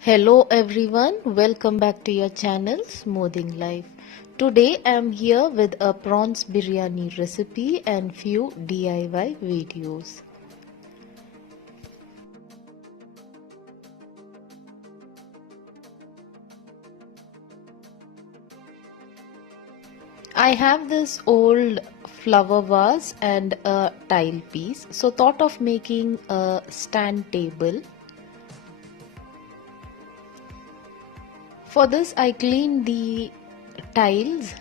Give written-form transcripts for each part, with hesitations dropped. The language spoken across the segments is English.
Hello everyone, welcome back to your channel Smoothing Life. Today I am here with a prawns biryani recipe and few DIY videos. I have this old flower vase and a tile piece, so thought of making a stand table. For this I cleaned the tiles.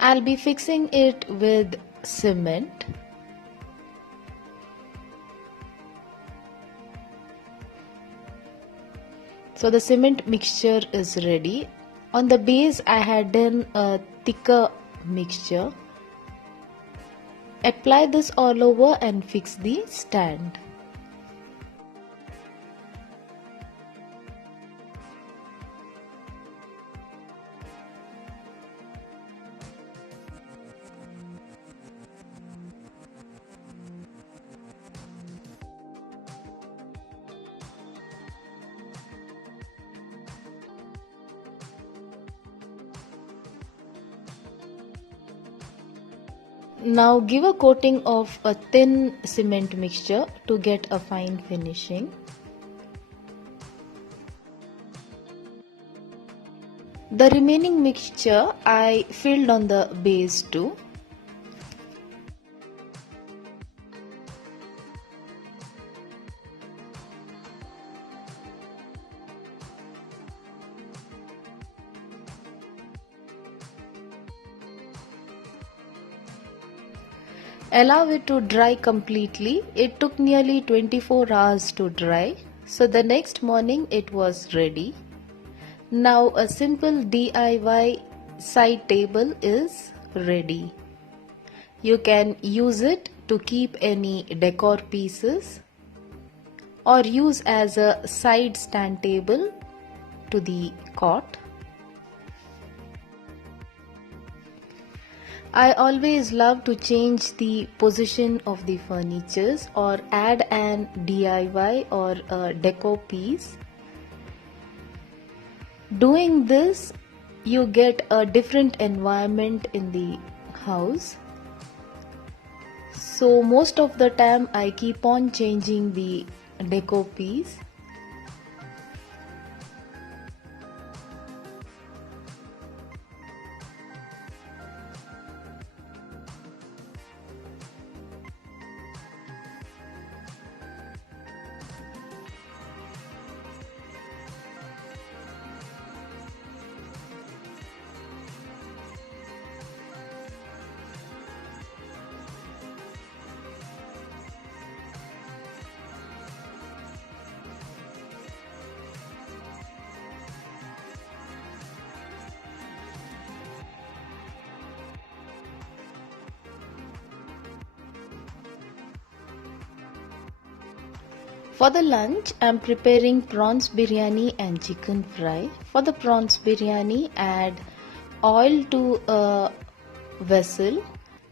I'll be fixing it with cement. So the cement mixture is ready. On the base I had done a thicker mixture. Apply this all over and fix the stand. Now give a coating of a thin cement mixture to get a fine finishing. The remaining mixture I filled on the base too. Allow it to dry completely. It took nearly 24 hours to dry. So the next morning it was ready. Now a simple DIY side table is ready. You can use it to keep any decor pieces or use as a side stand table to the cot. I always love to change the position of the furnitures or add an DIY or a deco piece. Doing this, you get a different environment in the house. So most of the time I keep on changing the deco piece. For the lunch, I am preparing prawns biryani and chicken fry. For the prawns biryani, add oil to a vessel.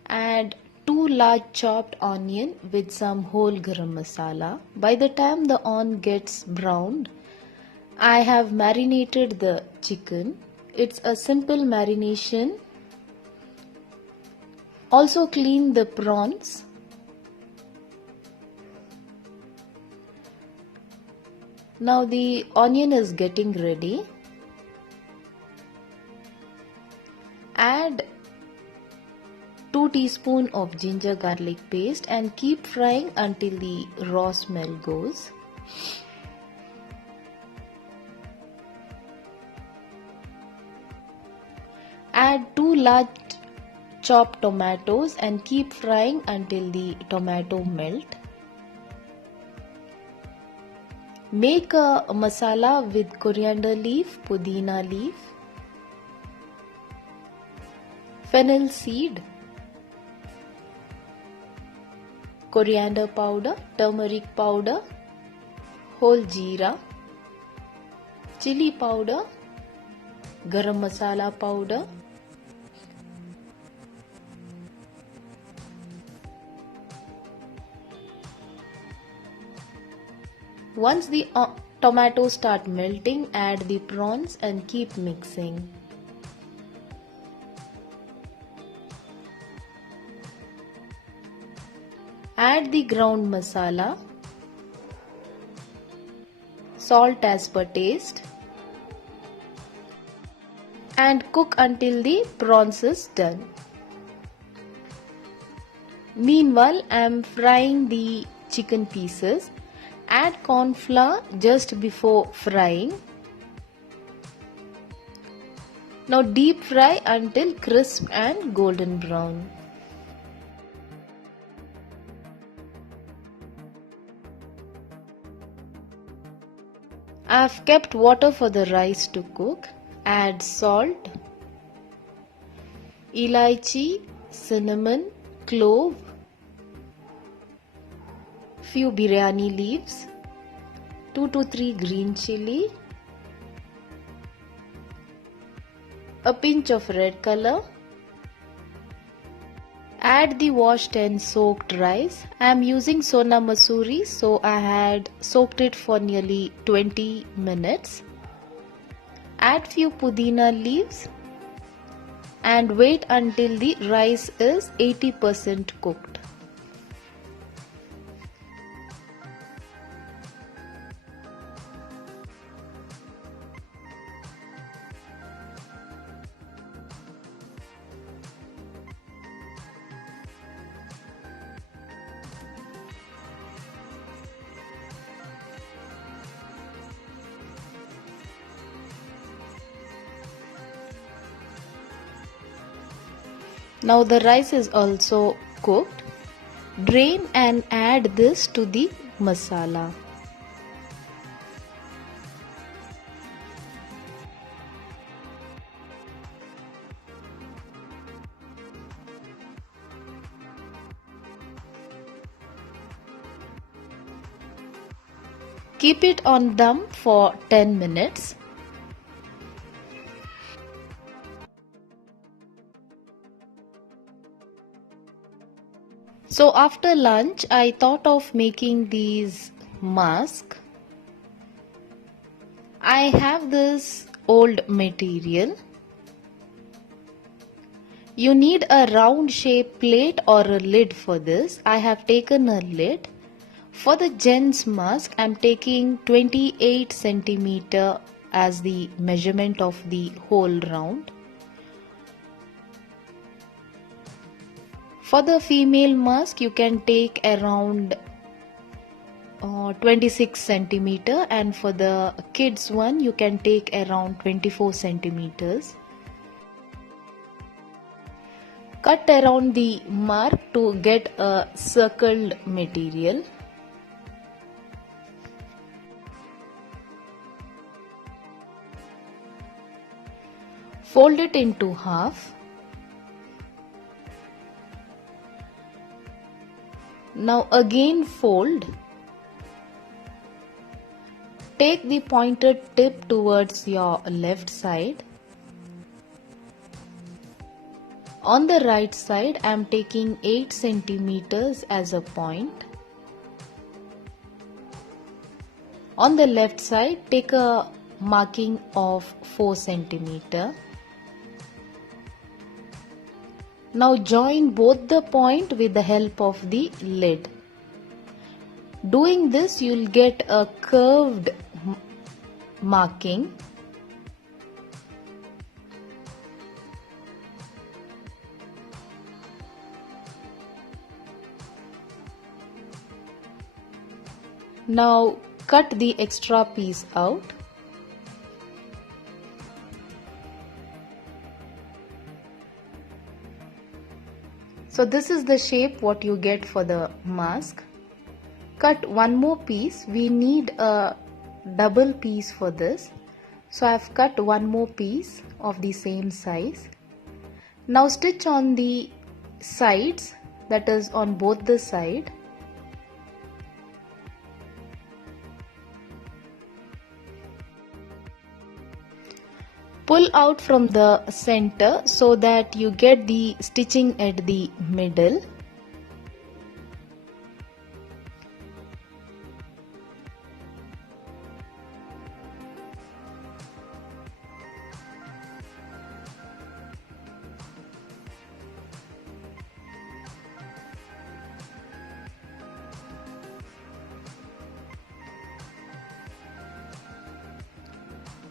Add 2 large chopped onion with some whole garam masala. By the time the onion gets browned, I have marinated the chicken. It's a simple marination. Also clean the prawns. Now the onion is getting ready. Add 2 teaspoons of ginger garlic paste and keep frying until the raw smell goes. Add 2 large chopped tomatoes and keep frying until the tomato melt. Make a masala with coriander leaf, pudina leaf, fennel seed, coriander powder, turmeric powder, whole jeera, chili powder, garam masala powder, once the Tomatoes start melting, add the prawns and keep mixing. Add the ground masala, salt as per taste, and cook until the prawns is done. Meanwhile, I am frying the chicken pieces. Add corn flour just before frying. Now deep fry until crisp and golden brown. I have kept water for the rice to cook. Add salt, elaichi, cinnamon, clove, few biryani leaves, 2 to 3 green chili, a pinch of red color. Add the washed and soaked rice. I am using Sona Masuri, so I had soaked it for nearly 20 minutes. Add few pudina leaves and wait until the rice is 80% cooked. Now the rice is also cooked. Drain and add this to the masala. Keep it on dum for 10 minutes. So after lunch, I thought of making these masks. I have this old material. You need a round shape plate or a lid for this. I have taken a lid. For the gents mask, I am taking 28 centimeter as the measurement of the whole round. For the female mask, you can take around 26 centimeter, and for the kids one, you can take around 24 centimeters. Cut around the mark to get a circled material. Fold it into half. Now again fold. Take the pointed tip towards your left side. On the right side, I am taking 8 centimeters as a point. On the left side, take a marking of 4 centimeter. Now join both the point with the help of the lid. Doing this, you will get a curved marking. Now cut the extra piece out. So this is the shape what you get for the mask. Cut one more piece. We need a double piece for this. So I have cut one more piece of the same size. Now stitch on the sides, that is on both the side. Pull out from the center so that you get the stitching at the middle.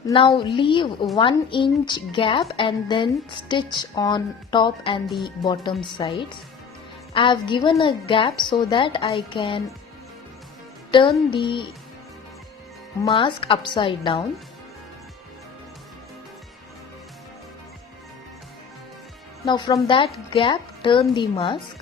Now leave 1 inch gap and then stitch on top and the bottom sides. I have given a gap so that I can turn the mask upside down. Now from that gap, turn the mask.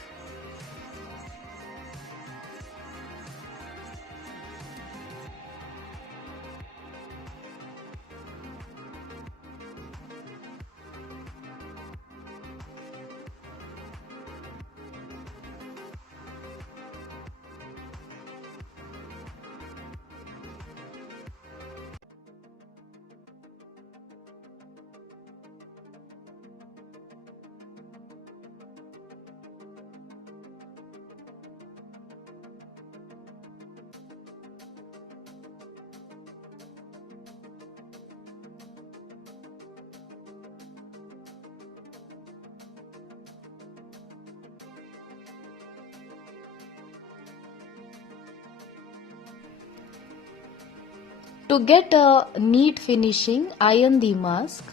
To get a neat finishing, iron the mask.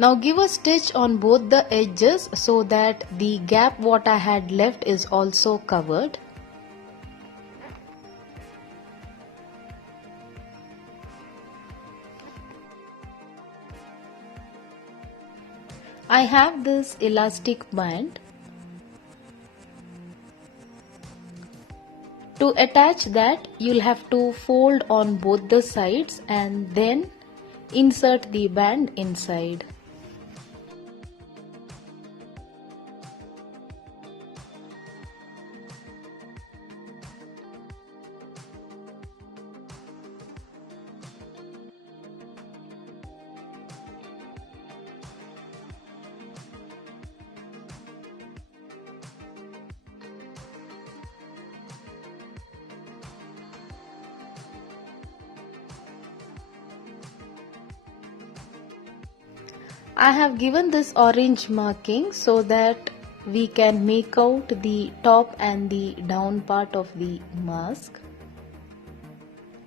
Now give a stitch on both the edges so that the gap what I had left is also covered. I have this elastic band. To attach that, you'll have to fold on both the sides and then insert the band inside. I have given this orange marking so that we can make out the top and the down part of the mask.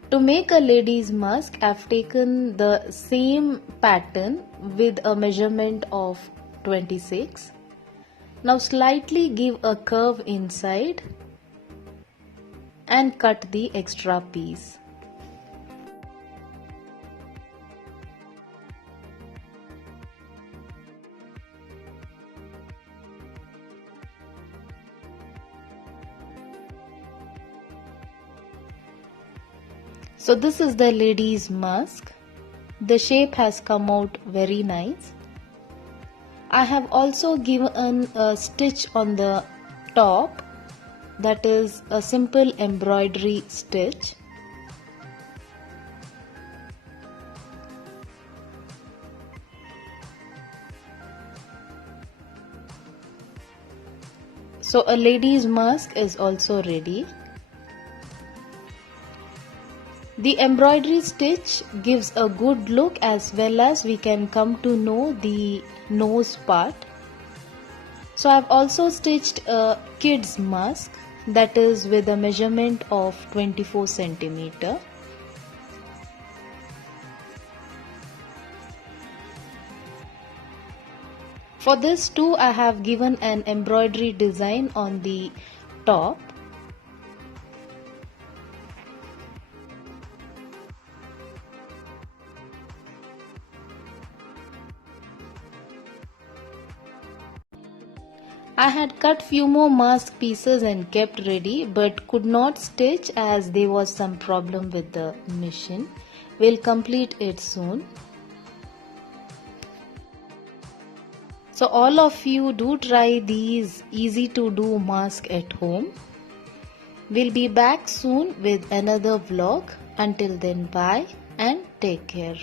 To make a lady's mask, I have taken the same pattern with a measurement of 26. Now slightly give a curve inside and cut the extra piece. So this is the lady's mask. The shape has come out very nice. I have also given a stitch on the top, that is a simple embroidery stitch. So a lady's mask is also ready. The embroidery stitch gives a good look as well as we can come to know the nose part. So I have also stitched a kid's mask, that is with a measurement of 24 centimeter. For this too, I have given an embroidery design on the top. I had cut few more mask pieces and kept ready, but could not stitch as there was some problem with the machine. We'll complete it soon. So all of you do try these easy to do mask at home. We'll be back soon with another vlog. Until then, bye and take care.